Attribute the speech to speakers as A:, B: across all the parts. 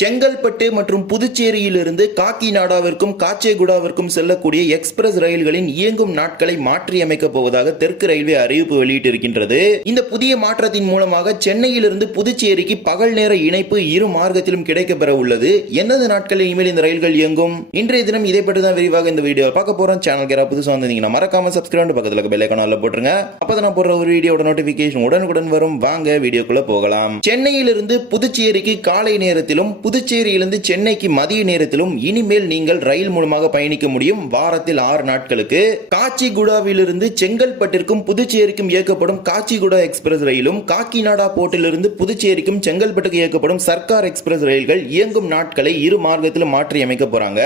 A: செங்கல்பட்டு மற்றும் புதுச்சேரியிலிருந்து காக்கிநாடாவிற்கும் காச்சேகுடாவிற்கும் செல்லக்கூடிய எக்ஸ்பிரஸ் ரயில்களின் இயங்கும் நாட்களை மாற்றியமைக்கப் போவதாக தெற்கு ரயில்வே அறிவிப்பு வெளியிட்டிருக்கின்றது. இந்த புதிய மாற்றத்தின் மூலமாக சென்னையிலிருந்து புதுச்சேரிக்கு பகல் நேர இணைப்பு இரு மார்க்கத்திலும் கிடைக்கப்பெற உள்ளது. எந்தெந்த நாட்களில் இனிமேல் இந்த ரயில்கள் இயங்கும்? இன்றைய தினம் இதை பற்றி தான் விரிவாக இந்த வீடியோ பார்க்க போறோம். சேனல் கேரா புதுசாக வந்தீங்கன்னா மறக்காம சப்ஸ்கிரைப் பக்கத்தில் பெல் ஐக்கானில் போட்டுருங்க. அப்பதான் நான் போடுற ஒரு வீடியோட நோட்டிபிகேஷன் உடனுக்குடன் வரும். வாங்க வீடியோக்குள்ள போகலாம். சென்னையிலிருந்து புதுச்சேரிக்கு காலை நேரத்திலும் புதுச்சேரியிலிருந்து சென்னைக்கு மதிய நேரத்திலும் இனிமேல் நீங்கள் ரயில் மூலமாக பயணிக்க முடியும். வாரத்தில் ஆறு நாட்களுக்கு காச்சிகுடாவிலிருந்து செங்கல்பட்டிற்கும் புதுச்சேரிக்கும் இயக்கப்படும் காச்சிகுடா எக்ஸ்பிரஸ் ரயிலும் காக்கிநாடா போர்ட்டிலிருந்து புதுச்சேரிக்கும் செங்கல்பட்டுக்கு இயக்கப்படும் சர்க்கார் எக்ஸ்பிரஸ் ரயில்கள் இயங்கும் நாட்களை இரு மார்க்கத்திலும் மாற்றி அமைக்க போறாங்க.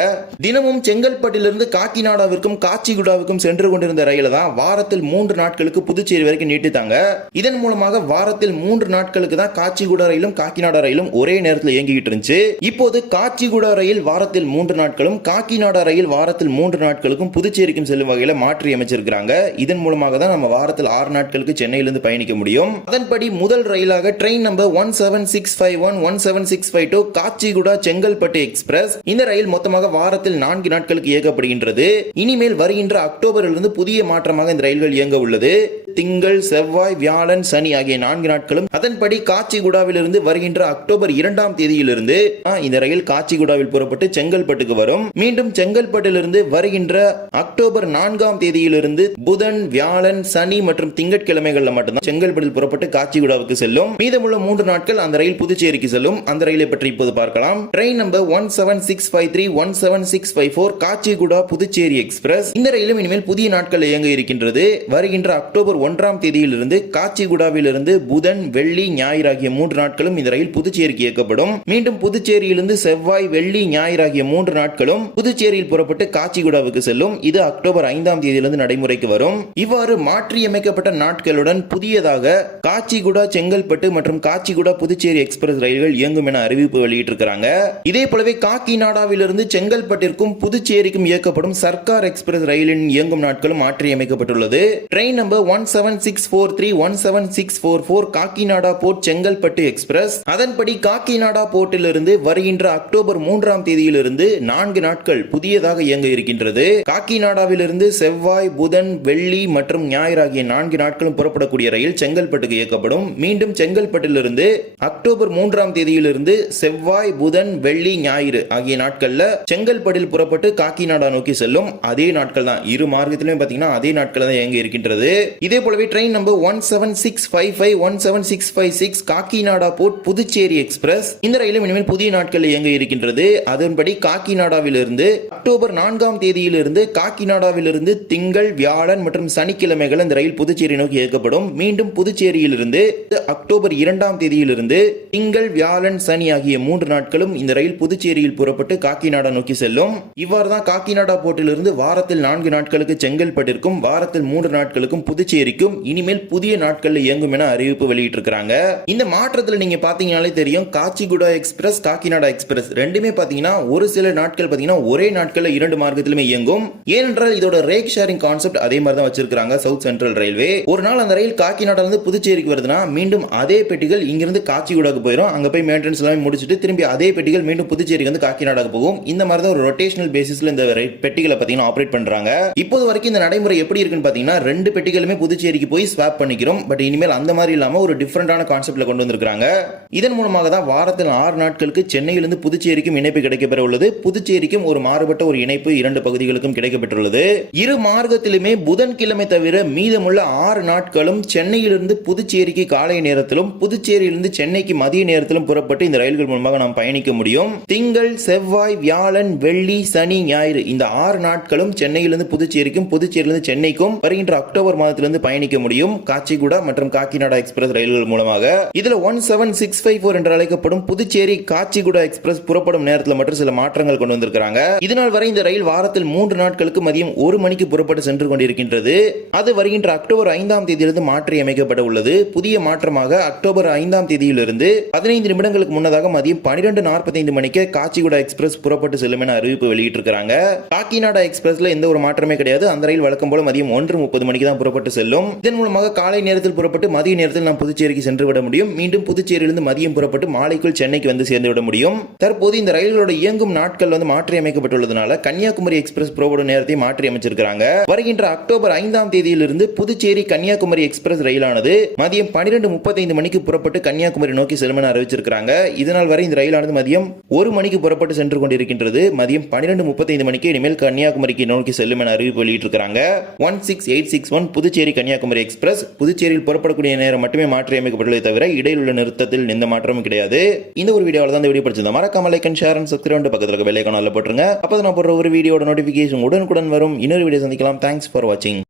A: தினமும் செங்கல்பட்டிலிருந்து காக்கிநாடாவிற்கும் காச்சிகுடாவுக்கும் சென்று கொண்டிருந்த ரயில தான் வாரத்தில் மூன்று நாட்களுக்கு புதுச்சேரி வரைக்கும் நீட்டித்தாங்க. இதன் மூலமாக வாரத்தில் மூன்று நாட்களுக்கு தான் காச்சிகுடா ரயிலும் காக்கிநாடா ரயிலும் ஒரே நேரத்தில் இயங்கிக்கிட்டு இருந்துச்சு. இப்போது காச்சிகுடா ரயில் வாரத்தில் மூன்று நாட்களும் காக்கிநாடா ரயில் வாரத்தில் மூன்று நாட்களுக்கும் புதுச்சேரிக்கும் செல்லும் வகையில் மாற்றி அமைச்சிருக்கிறாங்க. இதன் மூலமாக தான் நம்ம வாரத்தில் ஆறு நாட்களுக்கு சென்னையிலிருந்து பயணிக்க முடியும். அதன்படி முதல் ரயிலாக train number one seven six five one one seven six five two Kacheguda Chengalpattu express. இந்த ரயில் மொத்தமாக வாரத்தில் நான்கு நாட்களுக்கு இயக்கப்படுகின்றது. இனிமேல் வருகின்ற அக்டோபரிலிருந்து புதிய மாற்றமாக இந்த ரயில்கள் இயங்க உள்ளது. திங்கள் செவ்வாய் வியாழன் சனி ஆகிய நான்கு நாட்களும். அதன்படி காச்சிகுடாவிலிருந்து வருகின்ற அக்டோபர் இரண்டாம் தேதியிலிருந்து ஆ, இந்த ரயில் காச்சிகுடாவில் புறப்பட்டு செங்கல்பட்டுக்கு வரும். மீண்டும் செங்கல்பட்டிலிருந்து வருகின்ற அக்டோபர் நான்காம் தேதியிலிருந்து புதன் வியாழன் சனி மற்றும் திங்கட்கிழமைகள்ல மட்டும்தான் செங்கல்பட்டில் புறப்பட்டு காச்சிகுடாவுக்கு செல்லும். மீதமுள்ள மூன்று நாட்கள் அந்த ரயில் புதுச்சேரிக்கு செல்லும். அந்த ரயிலை பற்றி இப்போது பார்க்கலாம். Train number one seven six five three one seven six five four Kacheguda Puducherry express. இந்த ரயிலும் இனிமேல் புதிய நாட்கள் இயங்க இருக்கின்றது. வருகின்ற அக்டோபர் ஒன்றாம் தேதியிலிருந்து காச்சிகுடாவிலிருந்து புதன் வெள்ளி ஞாயிறு ஆகிய மூன்று நாட்களும் இந்த ரயில் புதுச்சேரிக்கு இயக்கப்படும். மீண்டும் புதுச்சேரியிலிருந்து செவ்வாய் வெள்ளி ஞாயிறு ஆகிய மூன்று நாட்களும் புதுச்சேரியில் புறப்பட்டு காச்சிகுடாவுக்கு செல்லும். இது அக்டோபர் ஐந்தாம் தேதியிலிருந்து நடைமுறைக்கு வரும். இவ்வாறு மாற்றியமைக்கப்பட்ட நாட்களுடன் புதியதாக காச்சிகுடா செங்கல்பட்டு மற்றும் காச்சிகுடா புதுச்சேரி எக்ஸ்பிரஸ் ரயில்கள் இயங்கும் என அறிவிப்பு வெளியிட்டிருக்கிறாங்க. இதே போலவே காக்கிநாடாவிலிருந்து செங்கல்பட்டிற்கும் புதுச்சேரிக்கும் இயக்கப்படும் சர்க்கார் எக்ஸ்பிரஸ் ரயிலின் இயங்கும் நாட்களும் மாற்றியமைக்கப்பட்டுள்ளது. Train number one seven six four three one seven six four four Kakinada port Chengalpattu express. அதன்படி காக்கிநாடா போர்ட்டில் போர்ட்டிலிருந்து வருகின்ற அக்டோபர் மூன்றாம் தேதியிலிருந்து நான்கு நாட்கள் புதியதாக இயங்க இருக்கின்றது. காக்கிநாடாவிலிருந்து செவ்வாய் புதன் வெள்ளி மற்றும் ஞாயிறு ஆகிய நான்கு நாட்களும் புறப்படக்கூடிய ரயில் செங்கல்பட்டுக்கு இயக்கப்படும். மீண்டும் செங்கல்பட்டிலிருந்து அக்டோபர் மூன்றாம் தேதியிலிருந்து செவ்வாய் புதன் வெள்ளி ஞாயிறு ஆகிய நாட்கள்ல செங்கல்பட்டில் புறப்பட்டு காக்கிநாடா நோக்கி செல்லும் அதே நாட்கள் தான். இரு மார்க்கத்திலும் பாத்தீங்கன்னா அதே நாட்கள் தான் இயங்க இருக்கின்றது. இதே போலவே train number one seven six five five one seven six five six Kakinada port Puducherry express. இந்த ரயிலும் இனிமேல் புதிய நாட்கள் இயங்க இருக்கின்றது. அதன்படி காக்கிநாடாவிலிருந்து அக்டோபர் நான்காம் தேதியிலிருந்து காக்கிநாடாவிலிருந்து திங்கள் வியாழன் மற்றும் சனிக்கிழமைகள் இந்த ரயில் புதுச்சேரி நோக்கி இயக்கப்படும். மீண்டும் புதுச்சேரியிலிருந்து அக்டோபர் இரண்டாம் தேதியிலிருந்து திங்கள் வியாழன் சனி ஆகிய மூன்று நாட்களும் இந்த ரயில் புதுச்சேரியில் புறப்பட்டு காக்கிநாடா நோக்கி செல்லும். இவ்வாறு தான் காக்கிநாடா போர்ட்டிலிருந்து வாரத்தில் நான்கு நாட்களுக்கு செங்கல்பட்டிற்கும் வாரத்தில் மூன்று நாட்களுக்கும் புதுச்சேரிக்கும் இனிமேல் புதிய நாட்களில் இயங்கும் என அறிவிப்பு வெளியிட்டிருக்கிறாங்க. இந்த மாற்றத்தில் நீங்க பாத்தீங்கன்னாலே தெரியும். காச்சிகுடா எக்ஸ்பிரஸ் காக்கிநாடா எக்ஸ்பிரஸ் ரெண்டுமே பாத்தீங்கன்னா ஒரு சில நாட்கள் பாத்தீங்கன்னா ஒரே நாட்கள்ல இரண்டு மார்க்கத்திலுமே இயங்கும். ஏனென்றால் இதோட ரேக் ஷேரிங் கான்செப்ட் அதே மாதிரி தான் வச்சிருக்காங்க சவுத் சென்ட்ரல் ரயில்வே ஒரு நாள் அந்த ரயில் காக்கிநாடா இருந்து புதுச்சேரிக்கு வருதுன்னா மீண்டும் அதே பெட்டிகள் இங்கிருந்து காச்சிகுடாக்கு போயிடும் அங்க போய் மெயின்டெனன்ஸ் எல்லாமே முடிச்சுட்டு திரும்பி அதே பெட்டிகள் மீண்டும் புதுச்சேரிக்கு வந்து காக்கிநாடாக்கு போகும். இந்த மாதிரி தான் ஒரு ரொட்டேஷனல் பேசிஸ்ல இந்த பெட்டிகளை பாத்தீங்கன்னா ஆப்ரேட் பண்றாங்க. இப்போது வரைக்கும் இந்த நடைமுறை எப்படி இருக்குன்னு பாத்தீங்கன்னா ரெண்டு பெட்டிகளுமே புதுச்சேரிக்கு போய் ஸ்வாப் பண்ணிக்கிறோம். பட் இனிமேல் அந்த மாதிரி இல்லாம ஒரு டிஃபரெண்டான கான்செப்ட்ல கொண்டு வந்திருக்காங்க இதன் மூலமாக தான் வாரத்தில் ஆறு நாட்கள் மக்களுக்கு சென்னையிலிருந்து புதுச்சேரிக்கும் இணைப்பு கிடைக்கப்பெற உள்ளது புதுச்சேரிக்கும் ஒரு மாறுபட்ட ஒரு இணைப்பு இரண்டு பகுதிகளுக்கும் கிடைக்கப்பெற்றுள்ளது. இரு மார்க்கத்திலுமே புதன்கிழமை தவிர மீதமுள்ள ஆறு நாட்களும் சென்னையிலிருந்து புதுச்சேரிக்கு காலை நேரத்திலும் புதுச்சேரியிலிருந்து சென்னைக்கு மதிய நேரத்திலும் புறப்பட்டு இந்த ரயில்கள் மூலமாக நாம் பயணிக்க முடியும். திங்கள் செவ்வாய் வியாழன் வெள்ளி சனி ஞாயிறு இந்த ஆறு நாட்களும் சென்னையிலிருந்து புதுச்சேரிக்கும் புதுச்சேரியிலிருந்து சென்னைக்கும் வருகின்ற அக்டோபர் மாதத்திலிருந்து பயணிக்க முடியும். காச்சிகுடா மற்றும் காக்கிநாடா எக்ஸ்பிரஸ் ரயில்கள் மூலமாக. இதுல one seven six five four என்று அழைக்கப்படும் புதுச்சேரி காச்சிகுடா எக்ஸ்பிரஸ் புறப்படும் நேரத்தில் மட்டும் சில மாற்றங்கள் கொண்டு வந்திருக்கிறாங்க. இதனால் வரை இந்த ரயில் வாரத்தில் மூன்று நாட்களுக்கு மதியம் ஒரு மணிக்கு புறப்பட்டு சென்று கொண்டிருக்கின்றது. அது வருகின்ற அக்டோபர் ஐந்தாம் தேதியிலிருந்து மாற்றி அமைக்கப்பட உள்ளது. புதிய மாற்றமாக அக்டோபர் ஐந்தாம் தேதியிலிருந்து பதினைந்து நிமிடங்களுக்கு முன்னதாக மதியம் பனிரெண்டு நாற்பத்தைந்து மணிக்கு காச்சிகுடா எக்ஸ்பிரஸ் புறப்பட்டு செல்லும் என அறிவிப்பு வெளியிட்டிருக்கிறாங்க. காக்கிநாடா எக்ஸ்பிரஸ்ல எந்த ஒரு மாற்றமே கிடையாது. அந்த ரயில் வழக்கம் போல மதியம் ஒன்று முப்பது மணிக்கு தான் புறப்பட்டு செல்லும். இதன் மூலமாக காலை நேரத்தில் புறப்பட்டு மதிய நேரத்தில் நாம் புதுச்சேரிக்கு சென்று விட முடியும். மீண்டும் புதுச்சேரியிலிருந்து மதியம் புறப்பட்டு மாலைக்குள் சென்னைக்கு வந்து சேர்ந்து சேர்ந்துவிட முடியும். தற்போது இந்த ரயில்களோட இயங்கும் நாட்கள் வந்து மாற்றி அமைக்கப்பட்டுள்ளதுனால கன்னியாகுமரி எக்ஸ்பிரஸ் புறப்படும் நேரத்தை மாற்றி அமைச்சிருக்காங்க வருகின்ற அக்டோபர் ஐந்தாம் தேதியிலிருந்து புதுச்சேரி கன்னியாகுமரி எக்ஸ்பிரஸ் ரயிலானது மதியம் பன்னிரெண்டு முப்பத்தைந்து மணிக்கு புறப்பட்டு கன்னியாகுமரி நோக்கி செல்லும் என அறிவிச்சிருக்காங்க இதனால் வரை இந்த ரயிலானது மதியம் ஒரு மணிக்கு புறப்பட்டு சென்று கொண்டிருக்கின்றது. மதியம் பன்னிரெண்டு முப்பத்தைந்து மணிக்கு இனிமேல் கன்னியாகுமரிக்கு நோக்கி செல்லும் என அறிவிப்பு வெளியிட்டிருக்காங்க one six eight six one Puducherry Kanyakumari express புதுச்சேரியில் புறப்படக்கூடிய நேரம் மட்டுமே மாற்றி அமைக்கப்பட்டுள்ளதை தவிர இடையில் உள்ள நிறுத்தத்தில் எந்த மாற்றமும் கிடையாது. இந்த ஒரு வீடியோ தான் இந்த வீடியோ படிச்சிருந்தா மறக்காம like and share and subscribe பக்கத்தில் இருக்க பெல் ஐக்கானில் போட்டுருங்க. அப்போ நான் போடுற ஒரு வீடியோட நோட்டிஃபிகேஷன் உடனுக்குடன் வரும். இன்னொரு வீடியோ சந்திக்கலாம். தேங்க்ஸ் ஃபார் வாட்சிங்